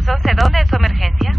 911, ¿dónde es su emergencia?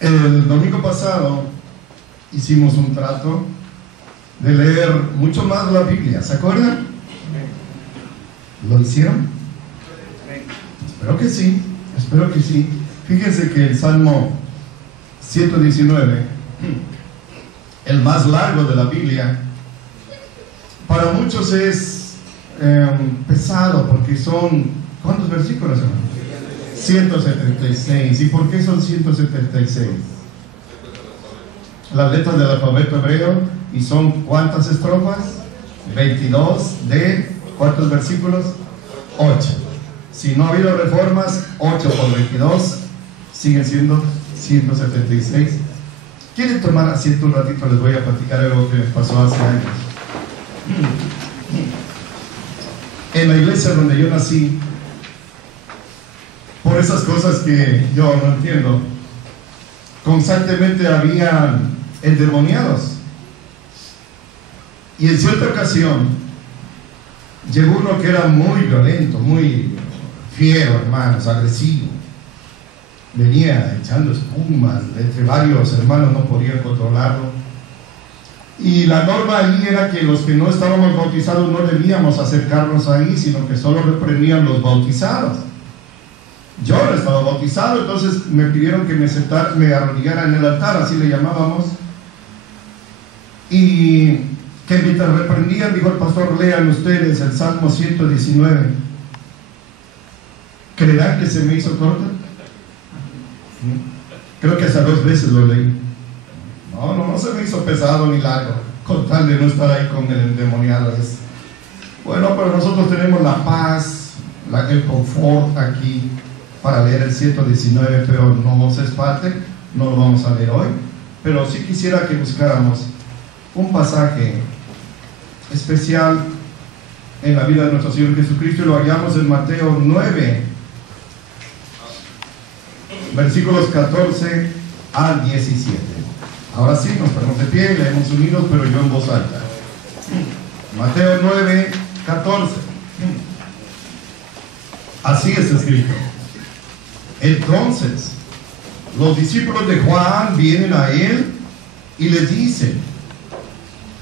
El domingo pasado hicimos un trato de leer mucho más la Biblia, ¿se acuerdan? ¿Lo hicieron? Espero que sí, espero que sí. Fíjense que el Salmo 119, el más largo de la Biblia, para muchos es pesado porque son, ¿cuántos versículos son? 176. ¿Y por qué son 176? Las letras del alfabeto hebreo. ¿Y son cuántas estrofas? 22 de ¿cuántos versículos? 8. Si no ha habido reformas, 8 por 22 siguen siendo 176. ¿Quieren tomar asiento un ratito? Les voy a platicar algo que me pasó hace años. En la iglesia donde yo nací, por esas cosas que yo no entiendo, constantemente habían endemoniados. Y en cierta ocasión llegó uno que era muy violento, muy fiero, hermanos, agresivo. Venía echando espuma, entre varios hermanos no podían controlarlo. Y la norma ahí era que los que no estábamos bautizados no debíamos acercarnos ahí, sino que solo reprendían los bautizados. Yo no estaba bautizado, entonces me pidieron que me arrodillara en el altar, así le llamábamos. Y que mientras reprendían, dijo el pastor, lean ustedes el Salmo 119. ¿Creerán que se me hizo corto? Creo que hasta 2 veces lo leí. No se me hizo pesado ni largo, con tal de no estar ahí con el endemoniado ese. Bueno, pero nosotros tenemos la paz, el confort aquí para leer el 119, pero no se espante, no lo vamos a leer hoy. Pero sí quisiera que buscáramos un pasaje especial en la vida de nuestro Señor Jesucristo, y lo hallamos en Mateo 9, versículos 14 al 17. Ahora sí, nos ponemos de pie, leemos unidos, pero yo en voz alta. Mateo 9, 14. Así es escrito. Entonces, los discípulos de Juan vienen a él y le dicen: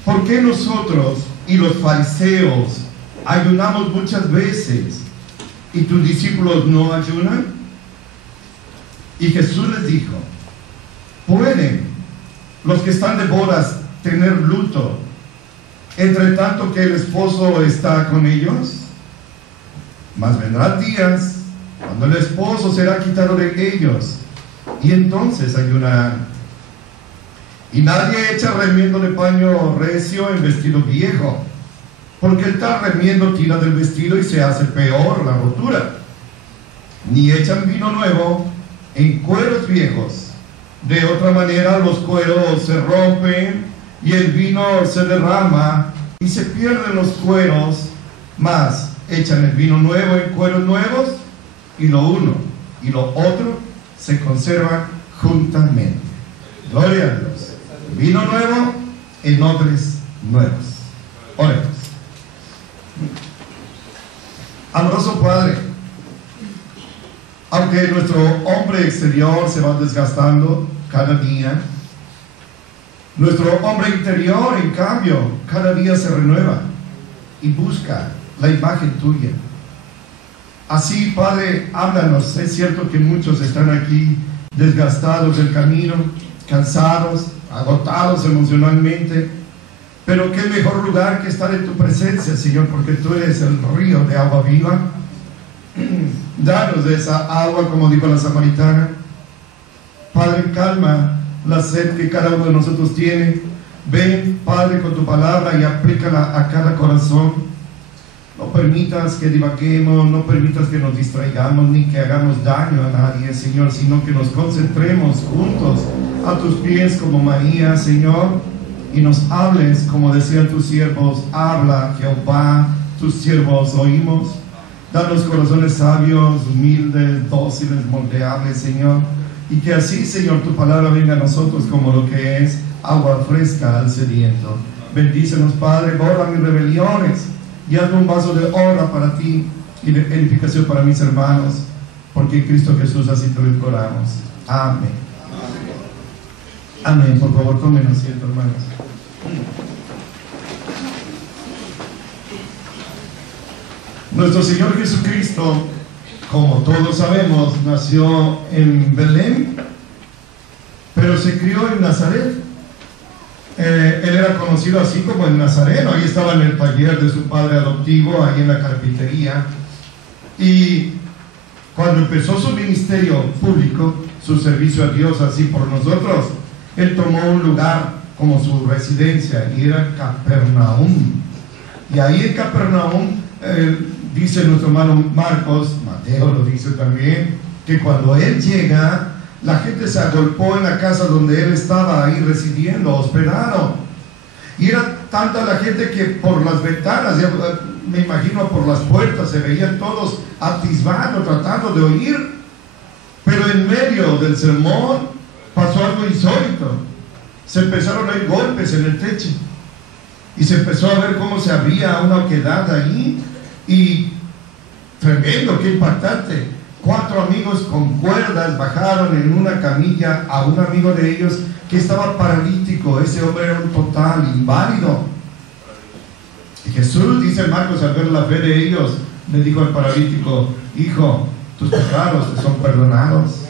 ¿por qué nosotros y los fariseos ayunamos muchas veces y tus discípulos no ayunan? Y Jesús les dijo: ¿pueden los que están de bodas tener luto entre tanto que el esposo está con ellos? Mas vendrán días cuando el esposo será quitado de ellos, y entonces ayunarán. Y nadie echa remiendo de paño recio en vestido viejo, porque el tal remiendo tira del vestido y se hace peor la rotura. Ni echan vino nuevo en cueros viejos. De otra manera los cueros se rompen y el vino se derrama y se pierden los cueros. Mas echan el vino nuevo en cueros nuevos, y lo uno y lo otro se conservan juntamente. Gloria a Dios. Vino nuevo en odres nuevos. Oremos. Amoroso Padre, aunque nuestro hombre exterior se va desgastando cada día, nuestro hombre interior, en cambio, cada día se renueva y busca la imagen tuya. Así, Padre, háblanos. Es cierto que muchos están aquí desgastados del camino, cansados, agotados emocionalmente, pero qué mejor lugar que estar en tu presencia, Señor, porque tú eres el río de agua viva. Danos de esa agua, como dijo la samaritana. Padre, calma la sed que cada uno de nosotros tiene. Ven, Padre, con tu palabra y aplícala a cada corazón. No permitas que divaguemos, no permitas que nos distraigamos, ni que hagamos daño a nadie, Señor, sino que nos concentremos juntos a tus pies como María, Señor, y nos hables como decían tus siervos: habla, Jehová, tus siervos oímos. Danos corazones sabios, humildes, dóciles, moldeables, Señor, y que así, Señor, tu palabra venga a nosotros como lo que es agua fresca al sediento. Bendícenos, Padre, borra mis rebeliones y hazme un vaso de honra para ti y de edificación para mis hermanos, porque en Cristo Jesús así te lo imploramos. Amén. Amén. Por favor, tomen asiento, hermanos. Nuestro Señor Jesucristo, como todos sabemos, nació en Belén, pero se crió en Nazaret. Él era conocido así como el Nazareno. Ahí estaba en el taller de su padre adoptivo, ahí en la carpintería. Y cuando empezó su ministerio público, su servicio a Dios así por nosotros, él tomó un lugar como su residencia, y era Capernaum. Y ahí en Capernaum dice nuestro hermano Marcos, Mateo lo dice también, que cuando él llega, la gente se agolpó en la casa donde él estaba ahí residiendo, hospedado. Y era tanta la gente que por las ventanas, me imagino por las puertas, se veían todos atisbando, tratando de oír. Pero en medio del sermón pasó algo insólito. Se empezaron a oír golpes en el techo. Y se empezó a ver cómo se abría una oquedad ahí. Y tremendo, qué impactante. 4 amigos con cuerdas bajaron en una camilla a un amigo de ellos que estaba paralítico. Ese hombre era un total inválido. Y Jesús, dice Marcos, al ver la fe de ellos, le dijo al paralítico: hijo, tus pecados te son perdonados.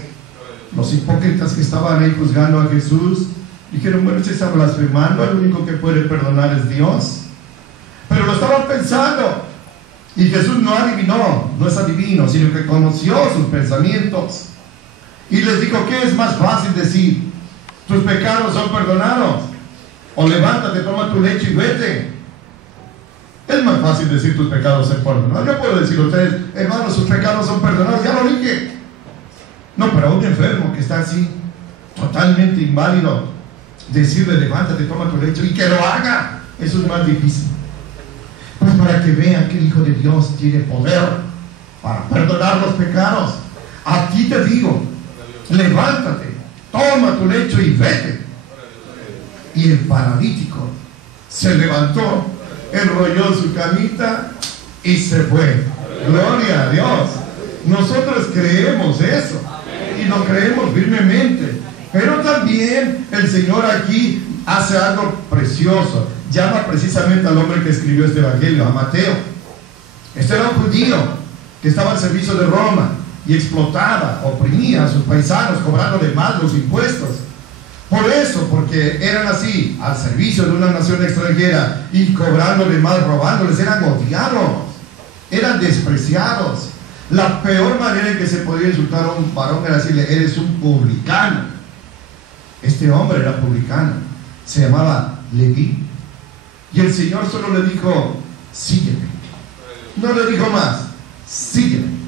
Los hipócritas que estaban ahí juzgando a Jesús dijeron: bueno, se está blasfemando, el único que puede perdonar es Dios. Pero lo estaban pensando. Y Jesús no adivinó, no es adivino, sino que conoció sus pensamientos. Y les dijo: ¿qué es más fácil decir? ¿Tus pecados son perdonados? O levántate, toma tu lecho y vete. Es más fácil decir: tus pecados son perdonados. Yo puedo decir a ustedes: hermanos, sus pecados son perdonados, ya lo dije. No, pero a un enfermo que está así, totalmente inválido, decirle: levántate, toma tu lecho y que lo haga, eso es más difícil. Pues para que vean que el Hijo de Dios tiene poder para perdonar los pecados. A ti te digo: levántate, toma tu lecho y vete. Y el paralítico se levantó, enrolló su camita y se fue. Gloria a Dios. Nosotros creemos eso y lo creemos firmemente. Pero también el Señor aquí hace algo precioso. Llama precisamente al hombre que escribió este evangelio, a Mateo. Este era un judío que estaba al servicio de Roma y explotaba, oprimía a sus paisanos, cobrándole más los impuestos. Por eso, porque eran así, al servicio de una nación extranjera y cobrándole más, robándoles, eran odiados, eran despreciados. La peor manera en que se podía insultar a un varón era decirle: eres un publicano. Este hombre era publicano, se llamaba Leví. Y el Señor solo le dijo: sígueme. No le dijo más: sígueme.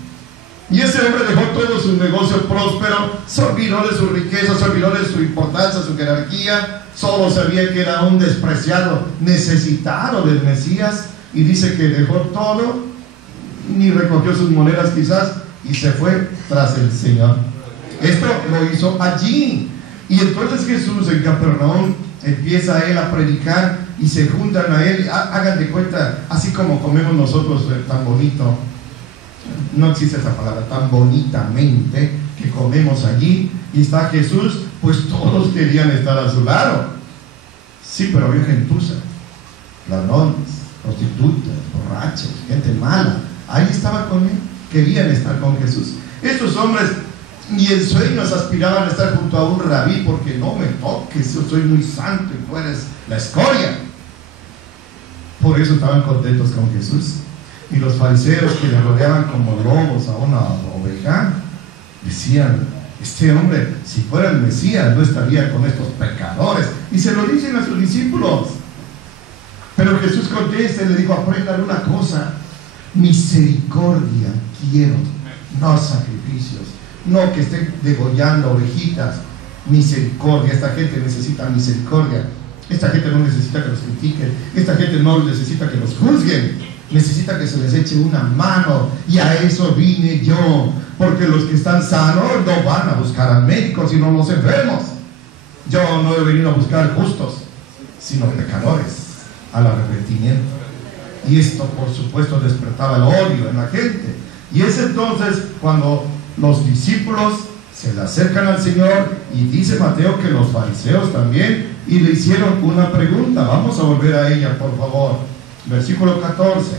Y ese hombre dejó todo su negocio próspero, se olvidó de su riqueza, se olvidó de su importancia, su jerarquía. Solo sabía que era un despreciado, necesitado del Mesías. Y dice que dejó todo, ni recogió sus monedas quizás, y se fue tras el Señor. Esto lo hizo allí. Y entonces Jesús en Capernaum empieza a él a predicar y se juntan a él. Hagan de cuenta, así como comemos nosotros tan bonito, no existe esa palabra, tan bonitamente que comemos allí, y está Jesús, pues todos querían estar a su lado. Sí, pero había gentuza, ladrones, prostitutas, borrachos, gente mala. Ahí estaba con él, querían estar con Jesús. Estos hombres ni en sueños aspiraban a estar junto a un rabí, porque no me toques, yo soy muy santo y tú eres la escoria. Por eso estaban contentos con Jesús. Y los fariseos, que le rodeaban como lobos a una oveja, decían: este hombre, si fuera el Mesías, no estaría con estos pecadores. Y se lo dicen a sus discípulos. Pero Jesús contesta y le dijo: aprendan una cosa, misericordia quiero, no sacrificios. No que estén degollando ovejitas. Misericordia. Esta gente necesita misericordia. Esta gente no necesita que los critiquen. Esta gente no necesita que los juzguen. Necesita que se les eche una mano. Y a eso vine yo. Porque los que están sanos no van a buscar al médico, sino los enfermos. Yo no he venido a buscar justos, sino pecadores al arrepentimiento. Y esto, por supuesto, despertaba el odio en la gente. Y es entonces cuando los discípulos se le acercan al Señor, y dice Mateo que los fariseos también, y le hicieron una pregunta. Vamos a volver a ella, por favor. Versículo 14.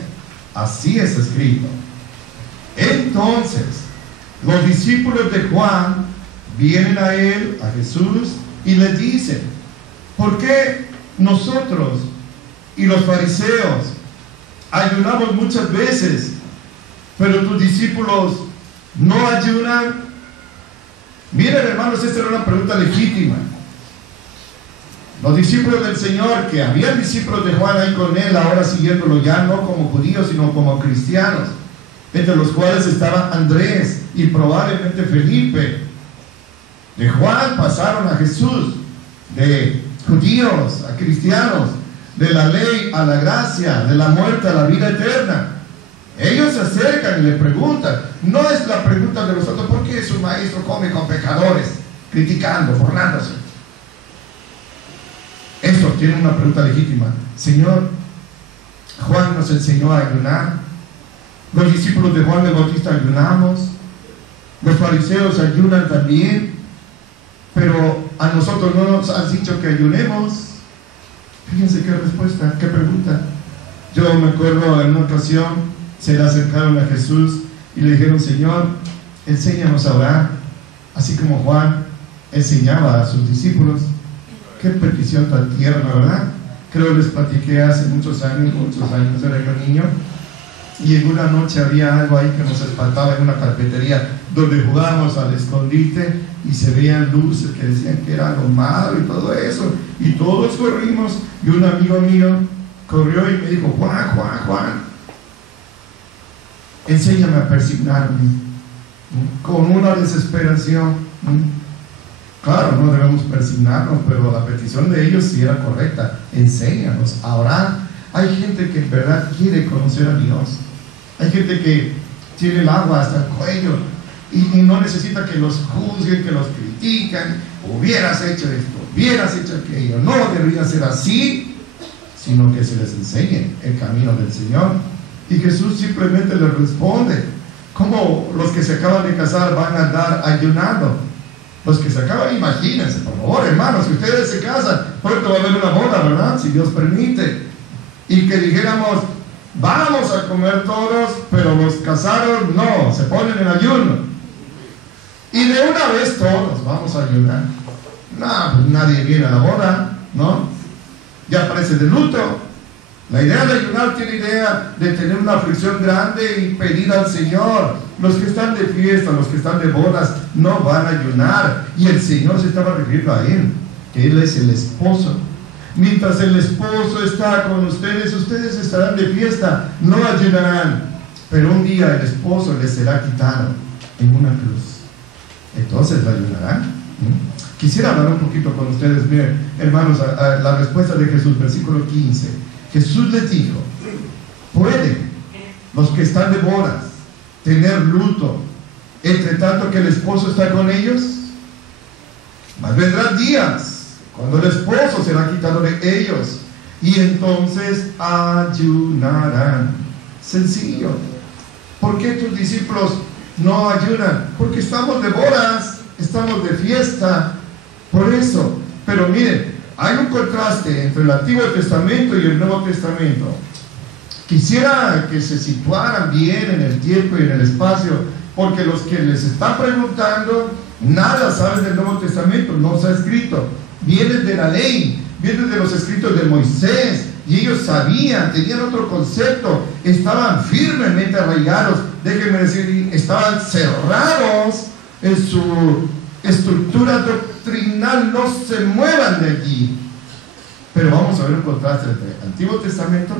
Así es escrito: entonces los discípulos de Juan vienen a él, a Jesús, y le dicen: ¿por qué nosotros y los fariseos ayunamos muchas veces, pero tus discípulos no ayunan? Miren, hermanos, esta era una pregunta legítima. Los discípulos del Señor, que habían discípulos de Juan ahí con él, ahora siguiéndolo ya no como judíos, sino como cristianos, entre los cuales estaba Andrés y probablemente Felipe. De Juan pasaron a Jesús, de judíos a cristianos, de la ley a la gracia, de la muerte a la vida eterna. Ellos se acercan y le preguntan. No es la pregunta de nosotros: ¿por qué su maestro come con pecadores? Criticando, burlándose. Esto tiene una pregunta legítima. Señor, Juan nos enseñó a ayunar. Los discípulos de Juan el Bautista ayunamos. Los fariseos ayunan también. Pero a nosotros no nos han dicho que ayunemos. Fíjense qué respuesta, qué pregunta. Yo me acuerdo en una ocasión se le acercaron a Jesús y le dijeron: Señor, enséñanos a orar, así como Juan enseñaba a sus discípulos. Qué petición tan tierna, ¿verdad? Creo les platiqué hace muchos años, era yo niño, y en una noche había algo ahí que nos espantaba en una carpintería donde jugábamos al escondite y se veían luces que decían que era algo malo y todo eso, y todos corrimos, y un amigo mío corrió y me dijo: Juan, enséñame a persignarme, con una desesperación. Claro, no debemos persignarnos, pero la petición de ellos sí era correcta: enséñanos a orar. Hay gente que en verdad quiere conocer a Dios. Hay gente que tiene el agua hasta el cuello y no necesita que los juzguen, que los critiquen. Hubieras hecho esto, hubieras hecho aquello. No debería ser así, sino que se les enseñe el camino del Señor. Y Jesús simplemente les responde: ¿cómo los que se acaban de casar van a andar ayunando? Los que se acaban, imagínense, por favor, hermanos, si ustedes se casan, pronto va a haber una boda, ¿verdad? Si Dios permite. Y que dijéramos: vamos a comer todos, pero los casados no, se ponen en ayuno. Y de una vez todos vamos a ayunar. No, pues nadie viene a la boda, ¿no? Ya parece de luto. La idea de ayunar tiene idea de tener una aflicción grande y pedir al Señor. Los que están de fiesta, los que están de bodas, no van a ayunar. Y el Señor se estaba refiriendo a Él, que Él es el esposo. Mientras el esposo está con ustedes, ustedes estarán de fiesta, no ayunarán. Pero un día el esposo les será quitado en una cruz. Entonces lo ayunarán. Quisiera hablar un poquito con ustedes. Miren, hermanos, a la respuesta de Jesús, versículo 15. Jesús les dijo: ¿pueden los que están de bodas tener luto entre tanto que el esposo está con ellos? Mas vendrán días cuando el esposo será quitado de ellos, y entonces ayunarán. Sencillo. ¿Por qué tus discípulos no ayunan? Porque estamos de bodas, estamos de fiesta, por eso. Pero miren, hay un contraste entre el Antiguo Testamento y el Nuevo Testamento. Quisiera que se situaran bien en el tiempo y en el espacio, porque los que les están preguntando nada saben del Nuevo Testamento, no se ha escrito. Vienen de la ley, vienen de los escritos de Moisés, y ellos sabían, tenían otro concepto, estaban firmemente arraigados, déjenme decir, estaban cerrados en su estructura doctrinal, no se muevan de allí. Pero vamos a ver un contraste entre Antiguo Testamento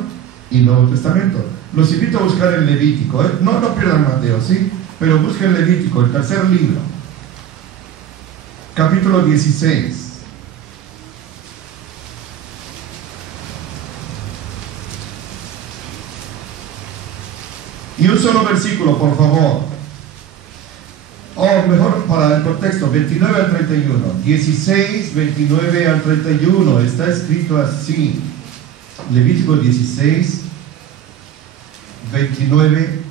y Nuevo Testamento. Los invito a buscar el Levítico, no pierdan Mateo, ¿sí? Pero busquen el Levítico, el tercer libro, capítulo 16. Y un solo versículo, por favor. O mejor, para el contexto, 29 al 31. 16, 29 al 31. Está escrito así. Levítico 16, 29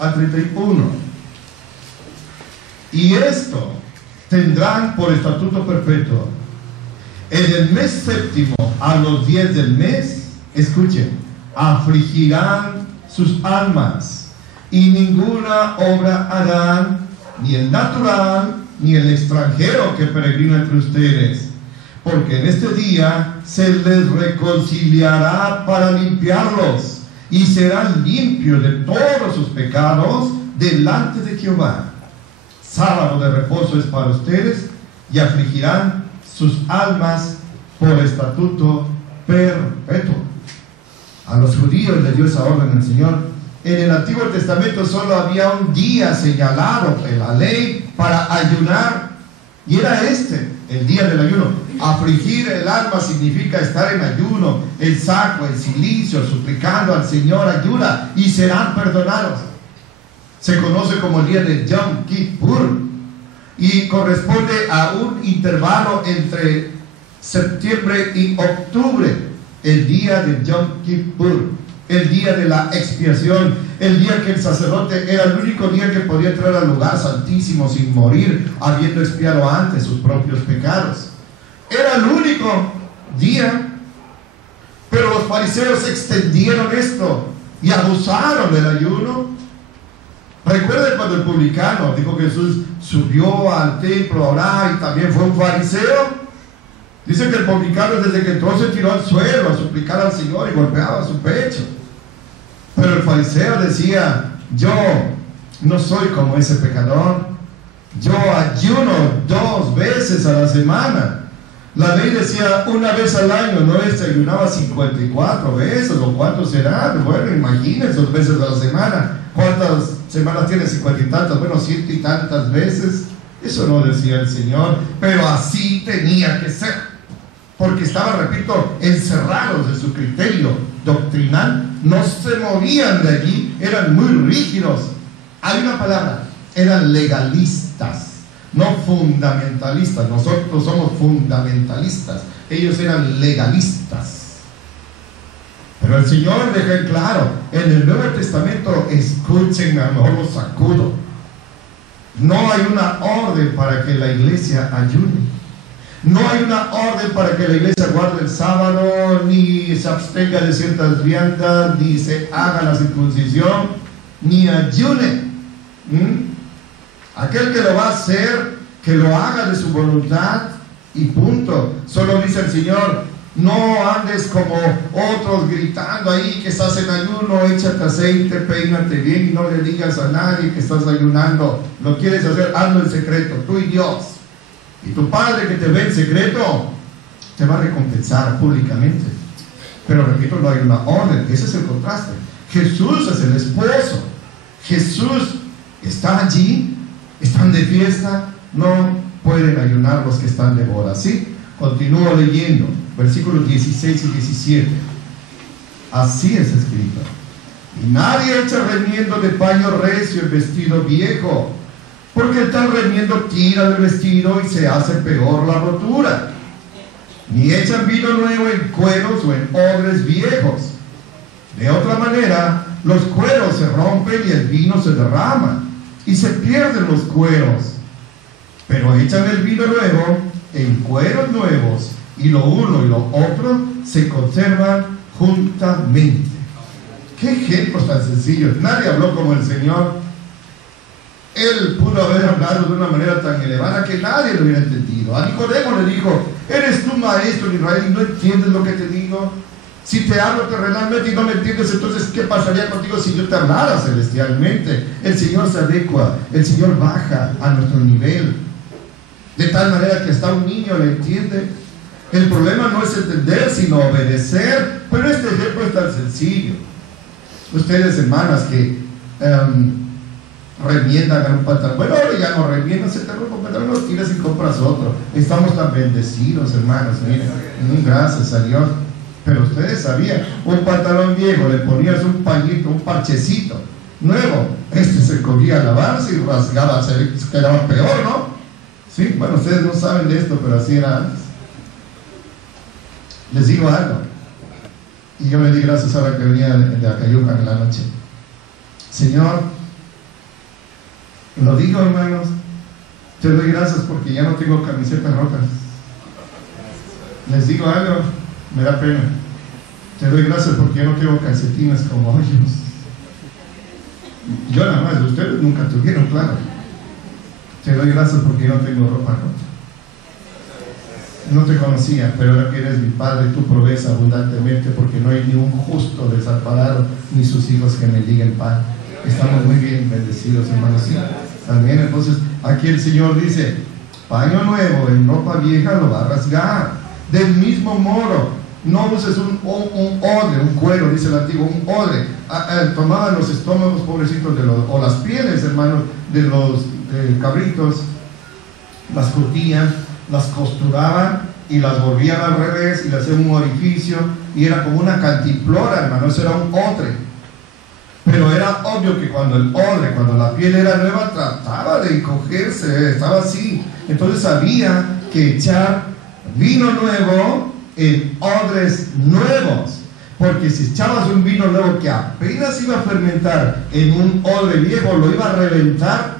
al 31. Y esto tendrán por estatuto perpetuo: en el mes séptimo, a los 10 del mes, escuchen, afligirán sus almas, y ninguna obra harán, ni el natural, ni el extranjero que peregrina entre ustedes, porque en este día se les reconciliará para limpiarlos, y serán limpios de todos sus pecados delante de Jehová. Sábado de reposo es para ustedes, y afligirán sus almas por estatuto perpetuo. A los judíos les dio esa orden el Señor. En el Antiguo Testamento solo había un día señalado en la ley para ayunar, y era el día del ayuno. Afligir el alma significa estar en ayuno, en saco, en silicio, suplicando al Señor ayuda, y serán perdonados. Se conoce como el día de Yom Kippur, y corresponde a un intervalo entre septiembre y octubre, el día de Yom Kippur, el día de la expiación, el día que el sacerdote era el único día que podía entrar al lugar santísimo sin morir, habiendo expiado antes sus propios pecados. Era el único día, pero los fariseos extendieron esto y abusaron del ayuno. Recuerden cuando el publicano dijo que Jesús subió al templo a orar y también fue un fariseo. Dice que el publicano desde que entró se tiró al suelo a suplicar al Señor y golpeaba su pecho. Pero el fariseo decía: yo no soy como ese pecador, yo ayuno 2 veces a la semana. La ley decía 1 vez al año, no ayunaba 54 veces, o cuánto será. Bueno, imagínense, 2 veces a la semana. ¿Cuántas semanas tiene? 50 y tantas, bueno, 100 y tantas veces. Eso no decía el Señor, pero así tenía que ser, porque estaban, repito, encerrados de su criterio doctrinal, no se movían de allí, eran muy rígidos. Hay una palabra, eran legalistas, no fundamentalistas. Nosotros somos fundamentalistas, ellos eran legalistas. Pero el Señor deja en claro, en el Nuevo Testamento, escuchen, a lo mejor los sacudo, no hay una orden para que la iglesia ayune. No hay una orden para que la iglesia guarde el sábado, ni se abstenga de ciertas viandas, ni se haga la circuncisión, ni ayune. Aquel que lo va a hacer, que lo haga de su voluntad y punto. Solo dice el Señor: no andes como otros gritando ahí que estás en ayuno, échate aceite, peínate bien y no le digas a nadie que estás ayunando. Lo quieres hacer, hazlo en secreto, tú y Dios. Y tu Padre que te ve en secreto te va a recompensar públicamente. Pero repito, no hay una orden. Ese es el contraste. Jesús es el esposo. Jesús está allí, están de fiesta, no pueden ayunar los que están de boda. ¿Sí? Continúo leyendo, versículos 16 y 17. Así es escrito: y nadie echa remiendo de paño recio en vestido viejo, porque el tal remiendo tira del vestido y se hace peor la rotura. Ni echan vino nuevo en cueros o en odres viejos. De otra manera, los cueros se rompen y el vino se derrama, y se pierden los cueros. Pero echan el vino nuevo en cueros nuevos, y lo uno y lo otro se conservan juntamente. ¿Qué ejemplos tan sencillos? Nadie habló como el Señor. Él pudo haber hablado de una manera tan elevada que nadie lo hubiera entendido. A Nicodemo le dijo: ¿eres tú maestro en Israel y no entiendes lo que te digo? Si te hablo terrenalmente y no me entiendes, entonces ¿qué pasaría contigo si yo te hablara celestialmente? El Señor se adecua, el Señor baja a nuestro nivel, de tal manera que hasta un niño le entiende. El problema no es entender, sino obedecer. Pero este ejemplo es tan sencillo. Ustedes, hermanas, que remiendan un pantalón, bueno, ahora ya no remiendan, se te rompe un pantalón, los tiras y compras otro. Estamos tan bendecidos, hermanos, miren, gracias a Dios. Pero ustedes sabían, un pantalón viejo le ponías un pañito, un parchecito nuevo, se cogía a lavarse y rasgaba, se quedaba peor, ¿no? Sí, bueno, ustedes no saben de esto, pero así era antes. Les digo algo, y yo le di gracias ahora que venía de Acayucan en la noche. Señor, lo digo, hermanos, te doy gracias porque ya no tengo camisetas rotas. Les digo algo, me da pena. Te doy gracias porque ya no tengo calcetines como hoyos. Yo nada más, ustedes nunca tuvieron, claro. Te doy gracias porque yo no tengo ropa rota. No te conocía, pero ahora que eres mi Padre, tú provees abundantemente, porque no hay ni un justo desamparado, ni sus hijos que me digan pan. Estamos muy bien bendecidos, hermanos. ¿Sí? También, entonces, aquí el Señor dice: paño nuevo en ropa vieja lo va a rasgar, Del mismo modo, no uses un odre, un cuero, dice el antiguo, un odre. Tomaban los estómagos, pobrecitos, o las pieles, hermanos, de los cabritos, las curtían, las costuraban y las volvían al revés y le hacían un orificio, y era como una cantimplora, hermano. Eso era un odre. Pero era obvio que cuando la piel era nueva, trataba de encogerse, estaba así. Entonces había que echar vino nuevo en odres nuevos, porque si echabas un vino nuevo que apenas iba a fermentar en un odre viejo, lo iba a reventar.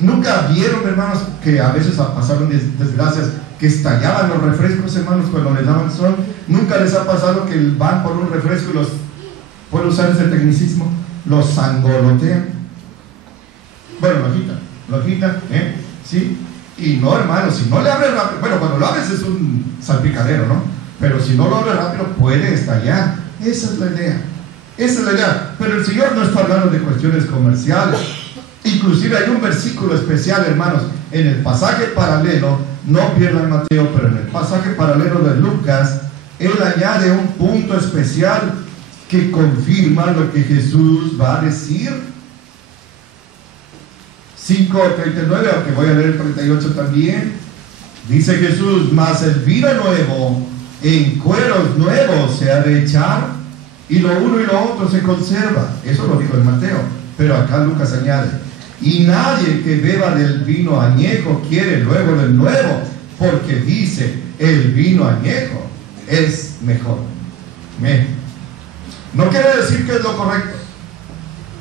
¿Nunca vieron, hermanos, que a veces pasaron desgracias, que estallaban los refrescos, hermanos, cuando les daban sol? ¿Nunca les ha pasado que van por un refresco y los, puedo usar ese tecnicismo, los sangolotean? Bueno, lo agitan, ¿sí? Y no, hermano, si no le abres rápido, bueno, cuando lo abres es un salpicadero, ¿no? Pero si no lo abres rápido puede estallar. Esa es la idea. Esa es la idea. Pero el Señor no está hablando de cuestiones comerciales. Inclusive hay un versículo especial, hermanos, en el pasaje paralelo, no pierdan Mateo, pero en el pasaje paralelo de Lucas, él añade un punto especial que confirma lo que Jesús va a decir. 5:39, aunque voy a leer el 38 también. Dice Jesús: mas el vino nuevo en cueros nuevos se ha de echar, y lo uno y lo otro se conserva. Eso lo dijo en Mateo, pero acá Lucas añade: y nadie que beba del vino añejo quiere luego del nuevo, porque dice, el vino añejo es mejor. No quiere decir que es lo correcto.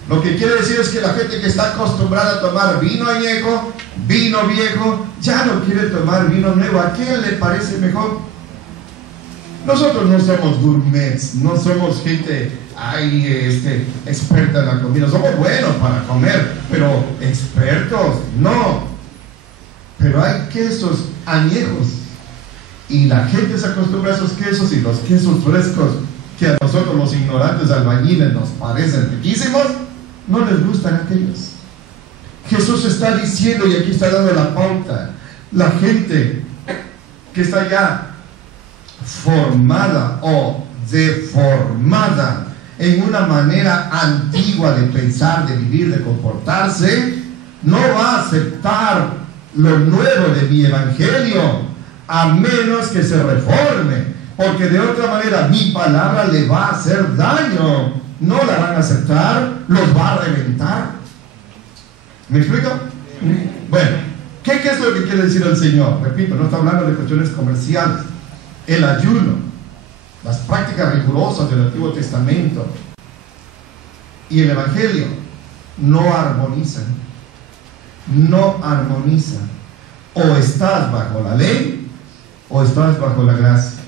Lo que quiere decir es que la gente que está acostumbrada a tomar vino añejo, vino viejo, ya no quiere tomar vino nuevo. ¿A quién le parece mejor? Nosotros no somos gourmets, no somos gente experta en la comida. Somos buenos para comer, pero expertos no. Pero hay quesos añejos y la gente se acostumbra a esos quesos, y los quesos frescos que a nosotros los ignorantes albañiles nos parecen riquísimos, no les gustan aquellos. Jesús está diciendo, y aquí está dando la pauta, la gente que está ya formada o deformada en una manera antigua de pensar, de vivir, de comportarse, no va a aceptar lo nuevo de mi evangelio, a menos que se reforme, porque de otra manera mi palabra le va a hacer daño. No la van a aceptar, los va a reventar. ¿Me explico? Bueno, ¿qué es lo que quiere decir el Señor? Repito, no está hablando de cuestiones comerciales. El ayuno, las prácticas rigurosas del Antiguo Testamento y el Evangelio no armonizan. No armonizan. O estás bajo la ley o estás bajo la gracia.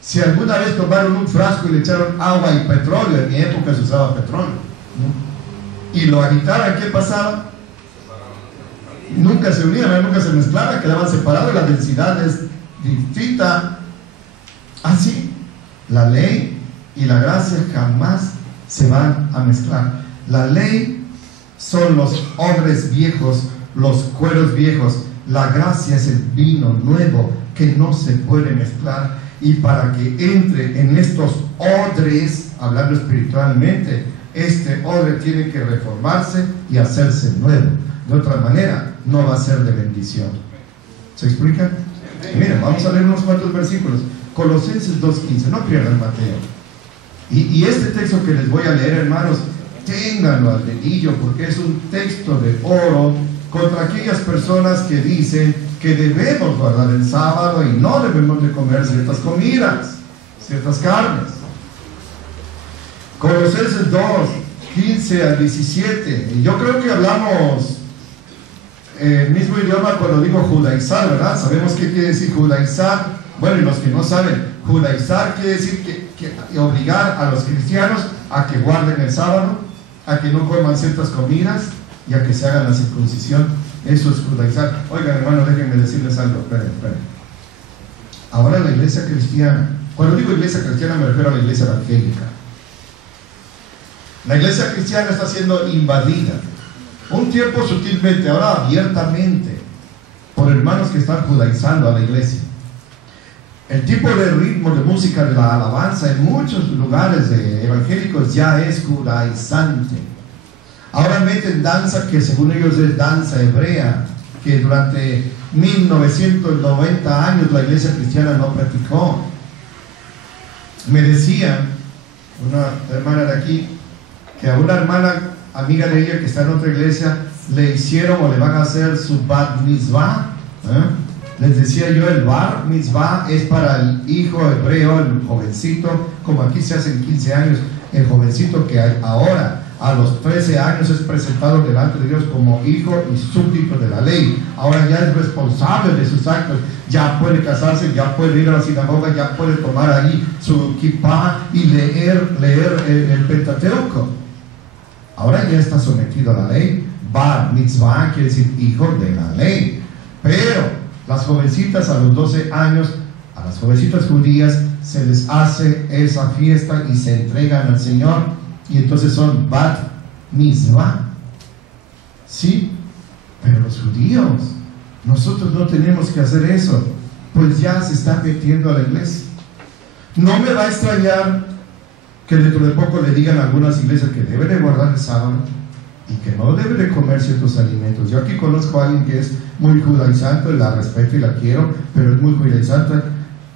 Si alguna vez tomaron un frasco y le echaron agua y petróleo, en mi época se usaba petróleo, ¿no? Y lo agitaban, ¿qué pasaba? Nunca se unían, nunca se mezclaban, quedaban separados, la densidad es distinta. Así, la ley y la gracia jamás se van a mezclar. La ley son los odres viejos, los cueros viejos. La gracia es el vino nuevo que no se puede mezclar. Y para que entre en estos odres, hablando espiritualmente, este odre tiene que reformarse y hacerse nuevo. De otra manera, no va a ser de bendición. ¿Se explica? Miren, vamos a leer unos cuantos versículos. Colosenses 2:15, no pierdan Mateo. Y este texto que les voy a leer, hermanos, ténganlo al dedillo, porque es un texto de oro contra aquellas personas que dicen que debemos guardar el sábado y no debemos de comer ciertas comidas, ciertas carnes. Colosenses 2:15 al 17. Y yo creo que hablamos el mismo idioma cuando digo judaizar, ¿verdad? Sabemos qué quiere decir judaizar. Bueno, y los que no saben, judaizar quiere decir que obligar a los cristianos a que guarden el sábado, a que no coman ciertas comidas y a que se hagan la circuncisión. Eso es judaizar. Oigan, hermano, déjenme decirles algo. Esperen. Ahora la iglesia cristiana, cuando digo iglesia cristiana me refiero a la iglesia evangélica. La iglesia cristiana está siendo invadida, un tiempo sutilmente, ahora abiertamente, por hermanos que están judaizando a la iglesia. El tipo de ritmo de música de la alabanza en muchos lugares evangélicos ya es judaizante. Ahora meten danza que según ellos es danza hebrea, que durante 1990 años la iglesia cristiana no practicó. Me decía una hermana de aquí que a una hermana amiga de ella que está en otra iglesia le hicieron o le van a hacer su bat mitzvah. Les decía yo, el bar mitzvah es para el hijo hebreo, el jovencito, como aquí se hacen 15 años, el jovencito que ahora a los 13 años es presentado delante de Dios como hijo y súbdito de la ley. Ahora ya es responsable de sus actos, ya puede casarse, ya puede ir a la sinagoga, ya puede tomar ahí su kippah y leer el Pentateuco. Ahora ya está sometido a la ley. Bar mitzvah quiere decir hijo de la ley. Pero las jovencitas a los 12 años, a las jovencitas judías se les hace esa fiesta y se entregan al Señor, y entonces son bat mitzvah. Sí, pero los judíos, nosotros no tenemos que hacer eso, pues ya se está metiendo a la iglesia. No me va a extrañar que dentro de poco le digan a algunas iglesias que debe de guardar el sábado y que no debe de comer ciertos alimentos. Yo aquí conozco a alguien que es muy judaizante, la respeto y la quiero, pero es muy judaizante.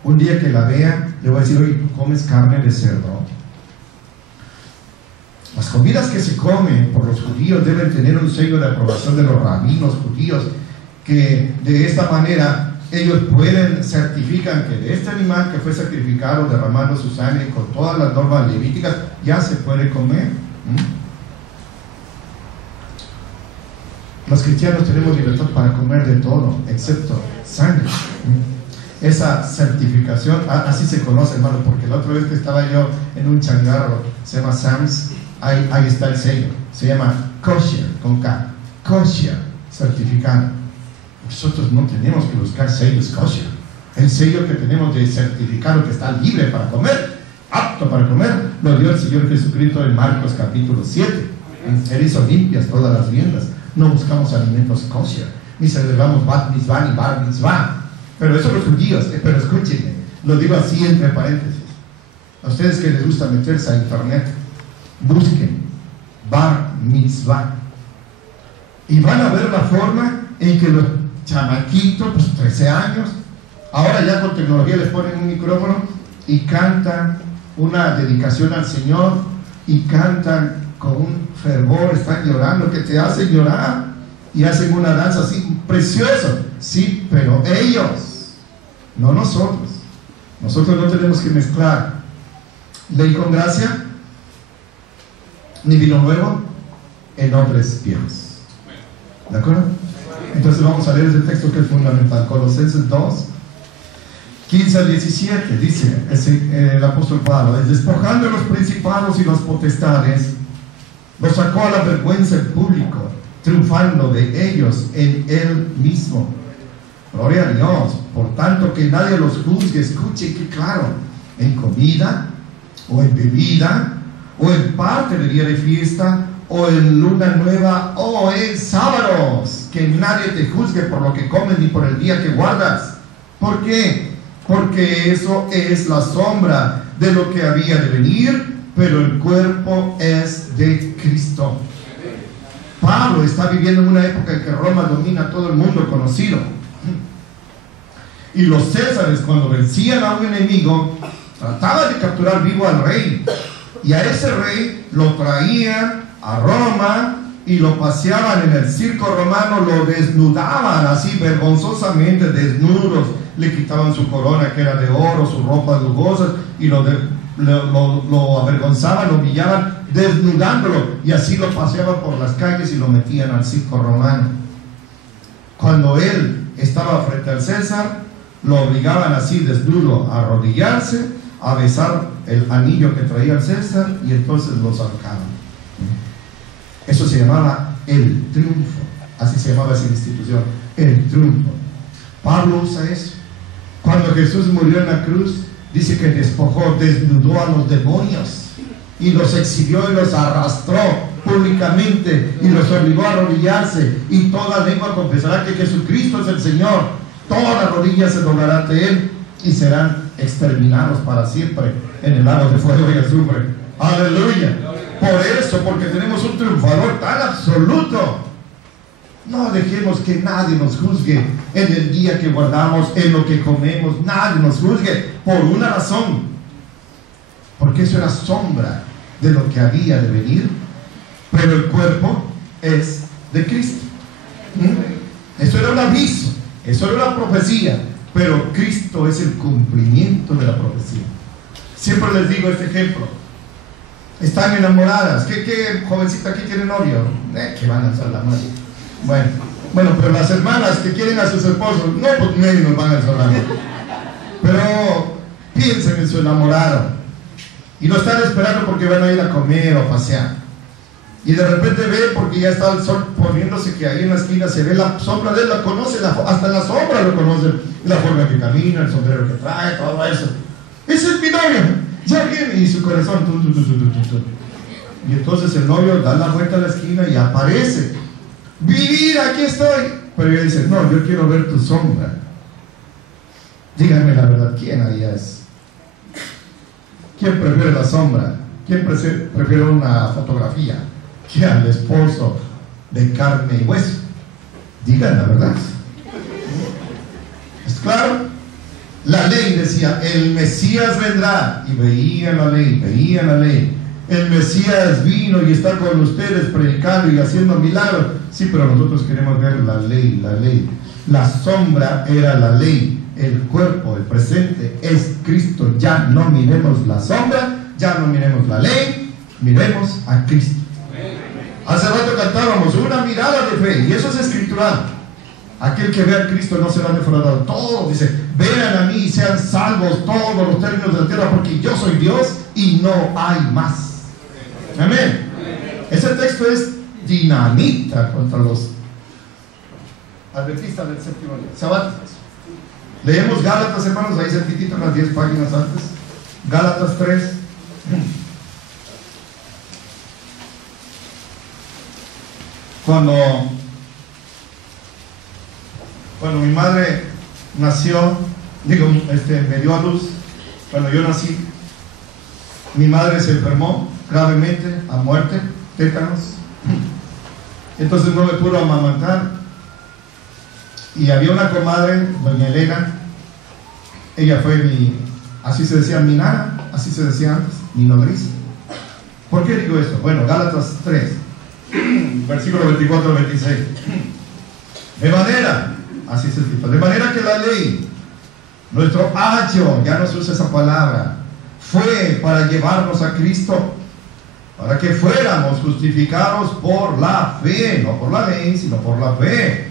Un día que la vea, le voy a decir: oye, ¿tú comes carne de cerdo? Las comidas que se comen por los judíos deben tener un sello de aprobación de los rabinos judíos, que de esta manera ellos certifican que de este animal que fue sacrificado derramando su sangre con todas las normas levíticas ya se puede comer. Los cristianos tenemos libertad para comer de todo, excepto sangre. Esa certificación, así se conoce, hermano, porque la otra vez que estaba yo en un changarro, se llama Sam's, ahí está el sello, se llama kosher, con K, kosher, certificado. Nosotros no tenemos que buscar sellos kosher. El sello que tenemos de certificado que está libre para comer, apto para comer, lo dio el Señor Jesucristo en Marcos capítulo 7. Él hizo limpias todas las viandas. No buscamos alimentos kosher, ni celebramos bat mitzvah ni bar mitzvah. Pero eso los judíos, pero escúchenme, lo digo así entre paréntesis. A ustedes que les gusta meterse a internet, busquen bar mitzvah y van a ver la forma en que los chamaquitos, pues 13 años, ahora ya con tecnología les ponen un micrófono y cantan una dedicación al Señor y cantan con un fervor, están llorando que te hacen llorar y hacen una danza así preciosa. Sí, pero ellos, no nosotros. Nosotros no tenemos que mezclar ley con gracia, ni vino nuevo en odres viejos. ¿De acuerdo? Entonces vamos a leer ese texto que es fundamental. Colosenses 2, 15 al 17, dice el apóstol Pablo: despojando a los principados y las potestades, los sacó a la vergüenza en público, triunfando de ellos en él mismo. Gloria a Dios. Por tanto, que nadie los juzgue. Escuche que claro, en comida o en bebida o en parte de día de fiesta o en luna nueva o en sábados, que nadie te juzgue por lo que comes ni por el día que guardas. ¿Por qué? Porque eso es la sombra de lo que había de venir, pero el cuerpo es de Cristo. Pablo está viviendo en una época en que Roma domina a todo el mundo conocido, y los césares, cuando vencían a un enemigo, trataban de capturar vivo al rey, y a ese rey lo traían a Roma y lo paseaban en el circo romano, lo desnudaban así vergonzosamente desnudos, le quitaban su corona que era de oro, sus ropas lujosas, y lo avergonzaban, lo humillaban desnudándolo, y así lo paseaban por las calles y lo metían al circo romano. Cuando él estaba frente al César, lo obligaban así desnudo a arrodillarse, a besar el anillo que traía el César, y entonces los ahorcaban. Eso se llamaba el triunfo, así se llamaba esa institución, el triunfo. Pablo usa eso. Cuando Jesús murió en la cruz, dice que despojó, desnudó a los demonios y los exhibió y los arrastró públicamente y los obligó a arrodillarse, y toda lengua confesará que Jesucristo es el Señor. Toda rodilla se doblará ante Él, y serán exterminados para siempre en el lago de fuego y azufre. Aleluya. Por eso, porque tenemos un triunfador tan absoluto, no dejemos que nadie nos juzgue en el día que guardamos, en lo que comemos. Nadie nos juzgue por una razón, porque eso era sombra de lo que había de venir, pero el cuerpo es de Cristo. Eso era un aviso, eso era una profecía, pero Cristo es el cumplimiento de la profecía. Siempre les digo este ejemplo: están enamoradas. ¿Qué jovencita aquí tiene novio? Que van a alzar la mano. Bueno, pero las hermanas que quieren a sus esposos, no, pues menos van a alzar la mano. Pero piensen en su enamorado y lo están esperando porque van a ir a comer o a pasear, y de repente ven, porque ya está el sol poniéndose, que ahí en la esquina se ve la sombra de él, la conoce, hasta en la sombra lo conoce, la forma en que camina, el sombrero que trae, todo eso. Ese es mi novio, ya viene, y su corazón y entonces el novio da la vuelta a la esquina y aparece: vivir, aquí estoy. Pero ella dice: no, yo quiero ver tu sombra. Díganme la verdad, ¿quién ahí es? ¿Quién prefiere la sombra? ¿Quién prefiere una fotografía que al esposo de carne y hueso? Digan la verdad. ¿Es claro? La ley decía: el Mesías vendrá, y veían la ley. El Mesías vino y está con ustedes predicando y haciendo milagros. Sí, pero nosotros queremos ver la ley. La sombra era la ley. El cuerpo, el presente, es Cristo. Ya no miremos la sombra, ya no miremos la ley, miremos a Cristo. Hace rato cantábamos: una mirada de fe, y eso es escritural. Aquel que ve a Cristo no será defraudado. Todos, dice: vean a mí y sean salvos todos los términos de la tierra, porque yo soy Dios y no hay más. Amén. Ese texto es dinamita contra los adventistas del séptimo día, sabáticos. Leemos Gálatas, hermanos, ahí cerquitito, unas 10 páginas antes. Gálatas 3. Cuando mi madre nació, me dio a luz, cuando yo nací, mi madre se enfermó gravemente, a muerte, tétanos. Entonces no me pudo amamantar. Y había una comadre, doña Elena, ella fue así se decía, mi nana, así se decía antes, mi nodriza. ¿Por qué digo esto? Bueno, Gálatas 3, versículo 24 al 26. De manera, así se escribe, de manera que la ley, nuestro ayo, ya no se usa esa palabra, fue para llevarnos a Cristo, para que fuéramos justificados por la fe, no por la ley, sino por la fe.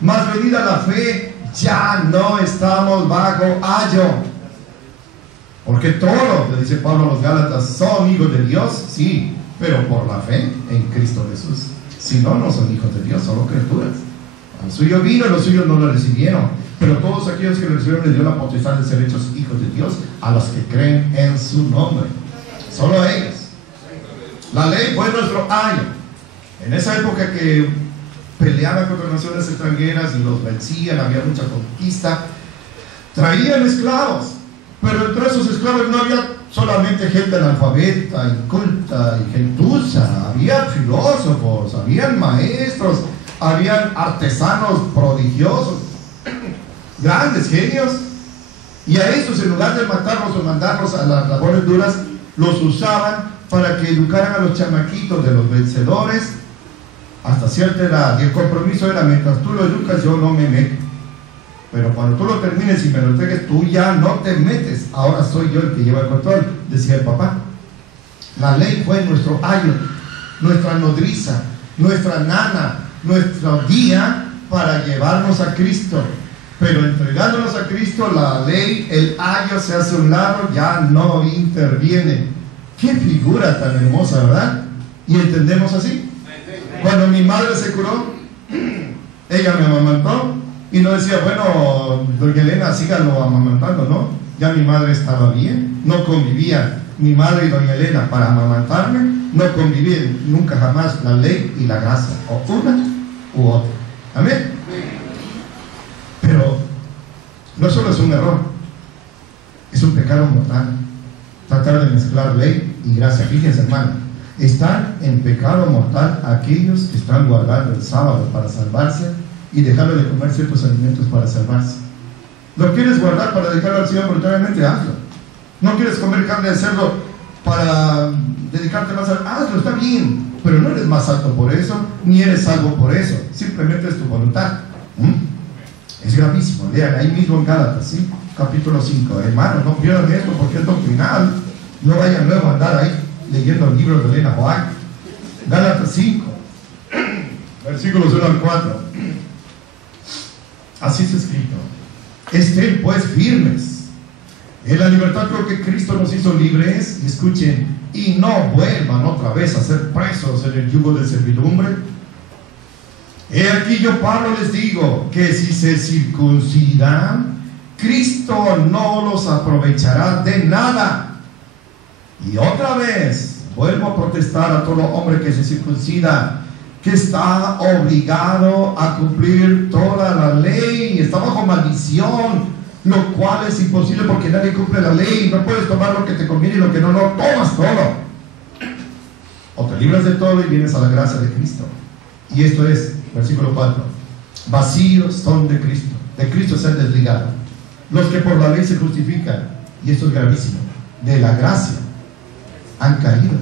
Mas venida la fe, ya no estamos bajo ayo. Porque todos, le dice Pablo a los Gálatas, son hijos de Dios, sí, pero por la fe en Cristo Jesús. Si no, no son hijos de Dios, solo criaturas. Al suyo vino, los suyos no lo recibieron, pero todos aquellos que lo recibieron les dio la potestad de ser hechos hijos de Dios, a los que creen en su nombre. Solo a ellos. La ley fue nuestro ayo. En esa época que peleaban contra naciones extranjeras y los vencían, había mucha conquista, traían esclavos, pero entre esos esclavos no había solamente gente analfabeta, inculta y gentuza, había filósofos, habían maestros, habían artesanos prodigiosos, grandes genios, y a esos, en lugar de matarlos o mandarlos a las labores duras, los usaban para que educaran a los chamaquitos de los vencedores hasta cierta edad, y el compromiso era: mientras tú lo educas, yo no me meto, pero cuando tú lo termines y me lo entregues, tú ya no te metes, ahora soy yo el que lleva el control, decía el papá. La ley fue nuestro ayo, nuestra nodriza, nuestra nana, nuestro guía para llevarnos a Cristo. Pero entregándonos a Cristo, la ley, el ayo se hace a un lado, ya no interviene. Qué figura tan hermosa, ¿verdad? Y entendemos así. Cuando mi madre se curó, ella me amamantó y no decía: bueno, doña Elena, sígalo amamantando, ¿no? Ya mi madre estaba bien, no convivía mi madre y doña Elena para amamantarme, no convivían nunca jamás la ley y la gracia, o una u otra. Amén. Pero no solo es un error, Es un pecado mortal tratar de mezclar ley y gracia. Fíjense, hermano, están en pecado mortal aquellos que están guardando el sábado para salvarse y dejarle de comer ciertos alimentos para salvarse. ¿Lo quieres guardar para dejarlo al Señor voluntariamente? Hazlo. ¿No quieres comer carne de cerdo para dedicarte más a... hazlo, está bien, pero no eres más alto por eso, ni eres salvo por eso, simplemente es tu voluntad. Es gravísimo. Lean ahí mismo en Gálatas, ¿sí? Capítulo 5. Hermanos, no pierdan esto porque es doctrinal. No vayan luego a andar ahí leyendo el libro de Elena White. Gálatas 5, versículos 1 al 4. Así es escrito: estén pues firmes en la libertad creo que Cristo nos hizo libres, y escuchen, y no vuelvan otra vez a ser presos en el yugo de servidumbre. He aquí yo, Pablo, les digo que si se circuncidan, Cristo no los aprovechará de nada. Y otra vez vuelvo a protestar a todo hombre que se circuncida, que está obligado a cumplir toda la ley, está bajo maldición, lo cual es imposible porque nadie cumple la ley. No puedes tomar lo que te conviene y lo que no, no tomas todo. O te libras de todo y vienes a la gracia de Cristo. Y esto es, versículo 4, vacíos son de Cristo se han desligado los que por la ley se justifican, y esto es gravísimo, de la gracia han caído,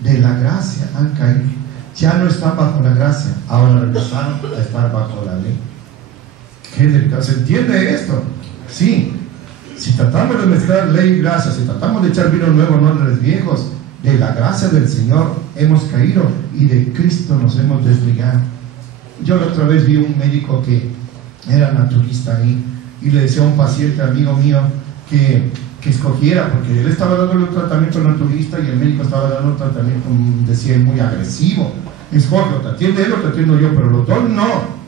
de la gracia han caído, ya no están bajo la gracia, ahora regresaron a estar bajo la ley. ¿Qué delicado? ¿Se entiende esto? Sí. Si tratamos de mezclar ley y gracia, si tratamos de echar vino nuevo en odres viejos, de la gracia del Señor hemos caído y de Cristo nos hemos desligado. Yo la otra vez vi un médico que era naturista ahí y le decía a un paciente amigo mío que escogiera, porque él estaba dándole un tratamiento naturista y el médico estaba dando un tratamiento, decía, muy agresivo. Escoge, o te atiende él o te atiendo yo, pero los dos no.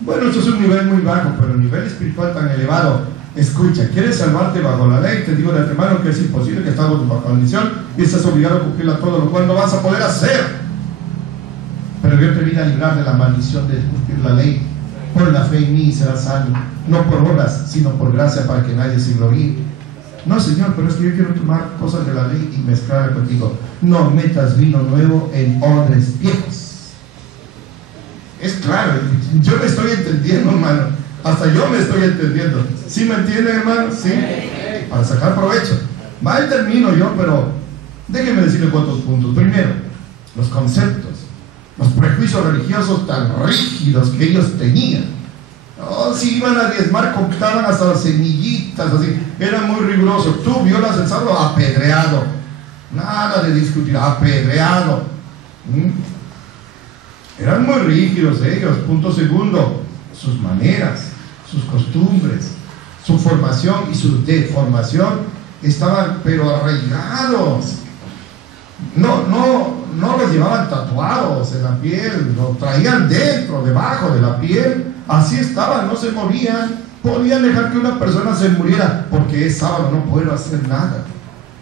Bueno, eso es un nivel muy bajo, pero el nivel espiritual tan elevado. Escucha, ¿quieres salvarte bajo la ley? Te digo de antemano que es imposible, que estamos bajo maldición y estás obligado a cumplirla todo, lo cual no vas a poder hacer. Pero yo te vine a librar de la maldición de cumplir la ley. Por la fe en mí serás salvo, no por obras, sino por gracia, para que nadie se gloríe. No, Señor, pero es que yo quiero tomar cosas de la ley y mezclarla contigo. No metas vino nuevo en odres viejos. Es claro, yo me estoy entendiendo, hermano. Hasta yo me estoy entendiendo. ¿Sí me entienden, hermano? Sí. Para sacar provecho. Mal termino yo, pero déjenme decirle cuántos puntos. Primero, los conceptos, los prejuicios religiosos tan rígidos que ellos tenían. Oh, si iban a diezmar, contaban hasta las semillitas, así. Era muy riguroso. Tú violas el sábado, apedreado. Nada de discutir, apedreado. Eran muy rígidos ellos. Punto segundo, sus maneras, sus costumbres, su formación y su deformación estaban pero arraigados. No los llevaban tatuados en la piel, lo traían dentro, debajo de la piel. Así estaban, no se movían. Podían dejar que una persona se muriera porque es sábado, no puedo hacer nada.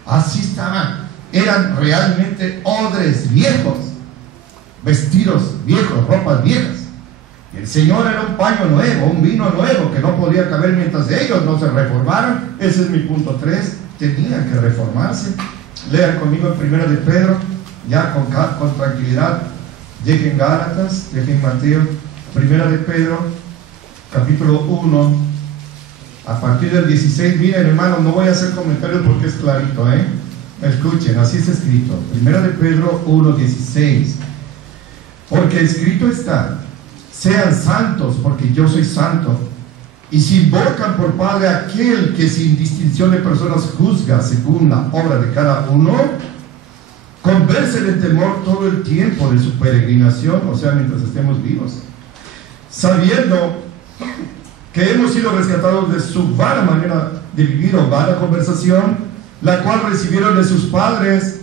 Así estaban. Eran realmente odres viejos, vestidos viejos, ropas viejas. Y el Señor era un paño nuevo, un vino nuevo que no podía caber mientras ellos no se reformaran. Ese es mi punto 3. Tenían que reformarse. Lean conmigo en 1 de Pedro, ya con tranquilidad. Dejen Gálatas, dejen Mateo. 1 de Pedro, capítulo 1, a partir del 16. Miren, hermanos, no voy a hacer comentarios porque es clarito, escuchen, así es escrito. 1 de Pedro 1, 16. Porque escrito está: sean santos porque yo soy santo. Y si invocan por Padre a aquel que sin distinción de personas juzga según la obra de cada uno, conversen en temor todo el tiempo de su peregrinación, o sea, mientras estemos vivos, sabiendo que hemos sido rescatados de su vana manera de vivir o vana conversación, la cual recibieron de sus padres.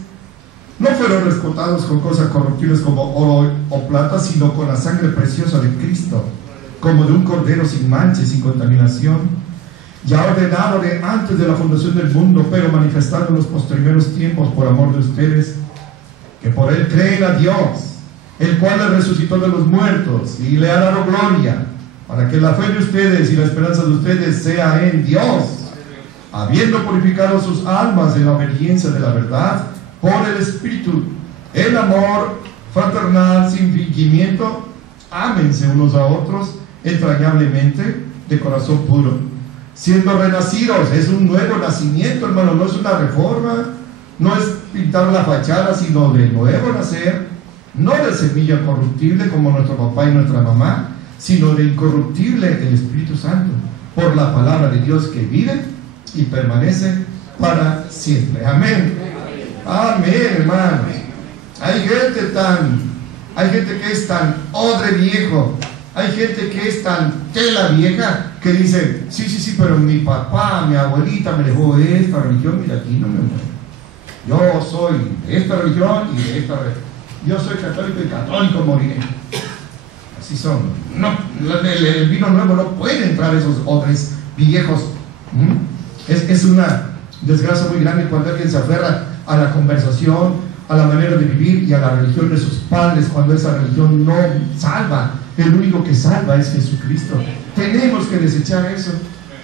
No fueron rescatados con cosas corruptibles como oro o plata, sino con la sangre preciosa de Cristo, como de un cordero sin mancha y sin contaminación, ya ordenado de antes de la fundación del mundo, pero manifestado en los postreros tiempos por amor de ustedes, que por él creen a Dios, el cual le resucitó de los muertos y le ha dado gloria, para que la fe de ustedes y la esperanza de ustedes sea en Dios. habiendo purificado sus almas en la obediencia de la verdad por el Espíritu, el amor fraternal sin fingimiento, ámense unos a otros entrañablemente de corazón puro, siendo renacidos. Es un nuevo nacimiento, hermano, no es una reforma, no es pintar la fachada, sino de nuevo nacer, no de semilla corruptible como nuestro papá y nuestra mamá, sino de incorruptible, el Espíritu Santo, por la palabra de Dios que vive y permanece para siempre. Amén. Amén, hermanos. Hay gente que es tan odre viejo, hay gente que es tan tela vieja, que dice, sí, pero mi papá, mi abuelita me dejó esta religión, mira, aquí no me muero. Yo soy de esta religión y de esta religión. Yo soy católico y católico moriré. Así son. No, el vino nuevo no puede entrar esos odres viejos. Es una desgracia muy grande cuando alguien se aferra a la conversación, a la manera de vivir y a la religión de sus padres, cuando esa religión no salva. El único que salva es Jesucristo. Tenemos que desechar eso.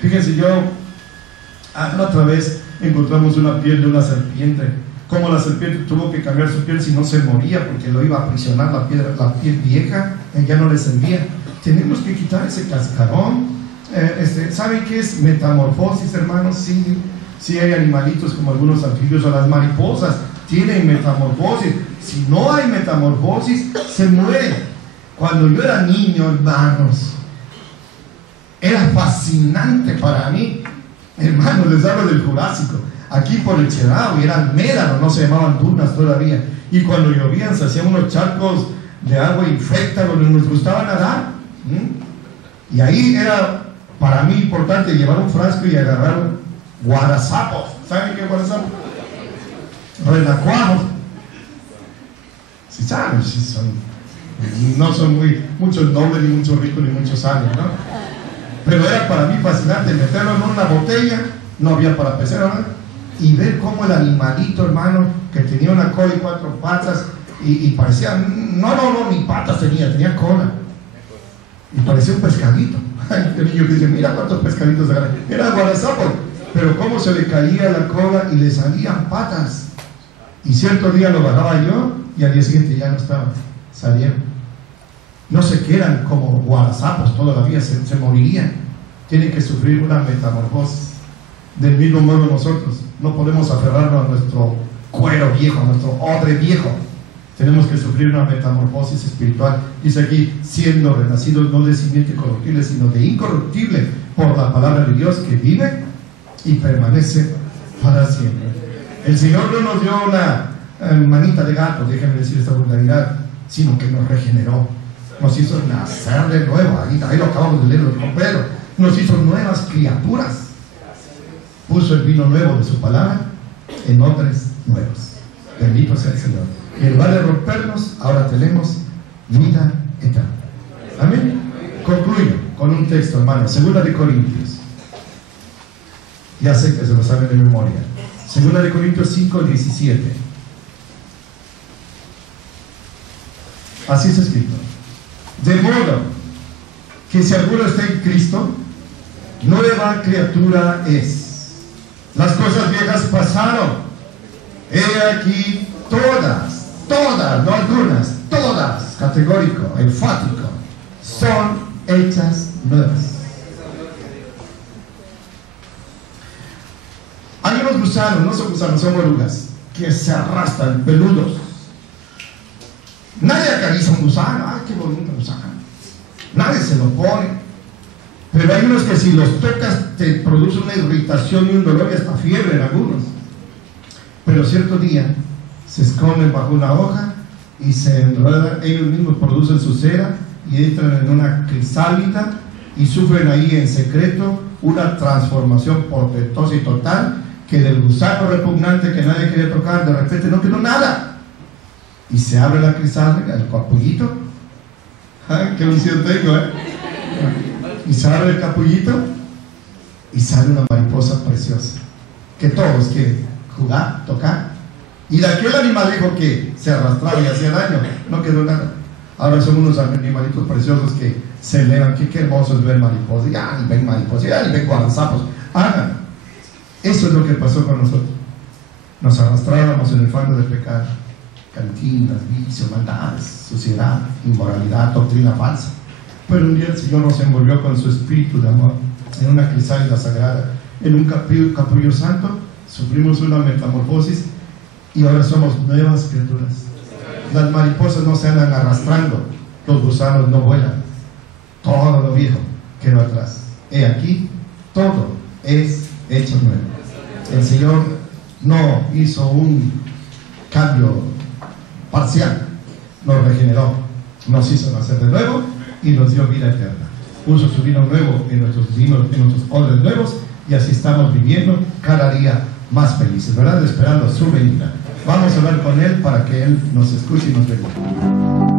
Fíjense, la otra vez encontramos una piel de una serpiente. Como la serpiente tuvo que cambiar su piel si no se moría, porque lo iba a aprisionar la piel vieja, ya no le servía. Tenemos que quitar ese cascarón. ¿Saben qué es metamorfosis, hermanos? Sí hay animalitos como algunos anfibios o las mariposas tienen metamorfosis. Si no hay metamorfosis, se muere. Cuando yo era niño, hermanos, era fascinante para mí. Hermanos, les hablo del Jurásico. Aquí por el Cherao, eran médanos, no se llamaban dunas todavía. Y cuando llovían, se hacían unos charcos de agua infecta donde nos gustaba nadar. Y ahí era para mí importante llevar un frasco y agarrar guarazapos. ¿Saben qué es guarazapos? Renacuajos. Si saben, no son muchos nobles, ni muchos ricos, ni muchos sabios, ¿no? Pero era para mí fascinante meterlo en una botella, no había para pecero, ¿no? Y ver cómo el animalito, hermano, que tenía una cola y 4 patas, y parecía, no, ni patas tenía cola. Y parecía un pescadito. El niño que dice, mira cuántos pescaditos agarré. Era guarazapo, pero cómo se le caía la cola y le salían patas. Y cierto día lo bajaba yo, y al día siguiente ya no estaba, salieron. No se quedan como guarazapos toda la vida, se morirían. Tienen que sufrir una metamorfosis. Del mismo modo nosotros no podemos aferrarnos a nuestro cuero viejo, a nuestro odre viejo. Tenemos que sufrir una metamorfosis espiritual. Dice aquí, siendo renacidos no de simiente corruptible, sino de incorruptible, por la palabra de Dios que vive y permanece para siempre. El Señor no nos dio una manita de gato, déjenme decir esta vulgaridad, sino que nos regeneró, nos hizo nacer de nuevo. Ahí lo acabamos de leer, lo dijo Pedro. Nos hizo nuevas criaturas, puso el vino nuevo de su palabra en odres nuevos. Bendito sea el Señor. Y en lugar de rompernos, ahora tenemos vida eterna. Amén. Concluyo con un texto, hermano, 2 de Corintios. Ya sé que se lo saben de memoria. 2 de Corintios 5:17. Así está escrito. De modo que si alguno está en Cristo, nueva criatura es. Las cosas viejas pasaron. He aquí todas, no algunas, todas, categórico, enfático, son hechas nuevas. Hay unos gusanos, no son gusanos, son orugas, que se arrastran, peludos. Nadie acaricia un gusano, ¡ay, qué bonito gusano! Nadie se lo pone. Pero hay unos que si los tocas te produce una irritación y un dolor y hasta fiebre en algunos. Pero cierto día se esconden bajo una hoja y se enredan, ellos mismos producen su cera y entran en una crisálida y sufren ahí en secreto una transformación portentosa y total, que del gusano repugnante que nadie quería tocar, de repente no quedó nada y se abre la crisálida, el capullito. ¡Ay, qué visión tengo! Y se abre el capullito y sale una mariposa preciosa que todos quieren jugar, tocar. Y de aquel animalejo que se arrastraba y hacía daño, no quedó nada. Ahora son unos animalitos preciosos que se elevan. Qué hermoso es ver mariposas. Ya ni ven mariposas, ya ni ven guarazapos. Hagan. Eso es lo que pasó con nosotros. Nos arrastrábamos en el fango del pecado, cantinas, vicios, maldades, suciedad, inmoralidad, doctrina falsa. Pero un día el Señor nos envolvió con su espíritu de amor, en una crisálida sagrada, en un capullo santo, sufrimos una metamorfosis y ahora somos nuevas criaturas. Las mariposas no se andan arrastrando, los gusanos no vuelan, todo lo viejo quedó atrás. He aquí, todo es hecho nuevo. El Señor no hizo un cambio parcial, nos regeneró, nos hizo nacer de nuevo y nos dio vida eterna. Puso su vino nuevo en nuestros vinos, en nuestros odres nuevos, y así estamos viviendo cada día más felices, ¿verdad? Esperando su venida. Vamos a hablar con Él para que Él nos escuche y nos bendiga.